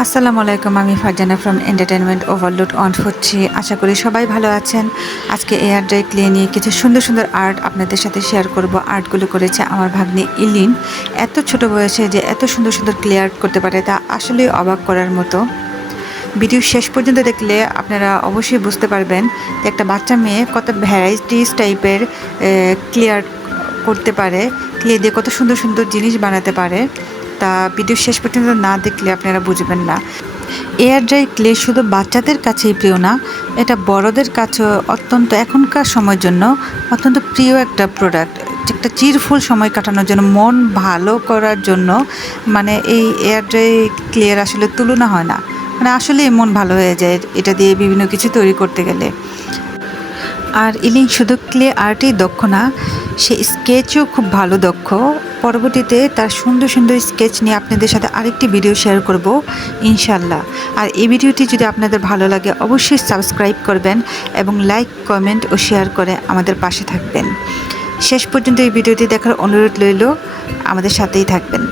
আসসালামু আলাইকুম, আমি Farzana from entertainment overload on হচ্ছি। আশা করি সবাই ভালো আছেন। আজকে এয়ার ড্রাই ক্লে নিয়ে কিছু সুন্দর সুন্দর আর্ট আপনাদের সাথে শেয়ার করব। আর্টগুলো করেছে আমার ভাগ্নি ইলিন। এত ছোট বয়সে যে এত সুন্দর সুন্দর ক্লে আর্ট করতে পারে তা আসলেই অবাক করার মতো। ভিডিও শেষ পর্যন্ত দেখলে আপনারা অবশ্যই বুঝতে পারবেন যে একটা বাচ্চা মেয়ে কত ভ্যারাইটিস টাইপের ক্লে আর্ট করতে পারে, ক্লে দিয়ে কত সুন্দর সুন্দর জিনিস বানাতে পারে। তা ভিডিও শেষ পর্যন্ত না দেখলে আপনারা বুঝবেন না। এয়ার ড্রাই ক্লে শুধু বাচ্চাদের কাছেই প্রিয় না, এটা বড়দের কাছেও অত্যন্ত এখনকার সময়ের জন্য অত্যন্ত প্রিয় একটা প্রোডাক্ট। একটা চিরফুল সময় কাটানোর জন্য, মন ভালো করার জন্য মানে এই এয়ার ড্রাই ক্লের আসলে তুলনা হয় না। মানে আসলেই মন ভালো হয়ে যায় এটা দিয়ে বিভিন্ন কিছু তৈরি করতে গেলে। আর ইলিন শুধু ক্লে আর্টেই দক্ষ না, সে স্কেচও খুব ভালো দক্ষ। পরবর্তীতে তার সুন্দর সুন্দর স্কেচ নিয়ে আপনাদের সাথে আরেকটি ভিডিও শেয়ার করব ইনশাল্লাহ। আর এই ভিডিওটি যদি আপনাদের ভালো লাগে অবশ্যই সাবস্ক্রাইব করবেন এবং লাইক, কমেন্ট ও শেয়ার করে আমাদের পাশে থাকবেন। শেষ পর্যন্ত এই ভিডিওটি দেখার অনুরোধ রইল, আমাদের সাথেই থাকবেন।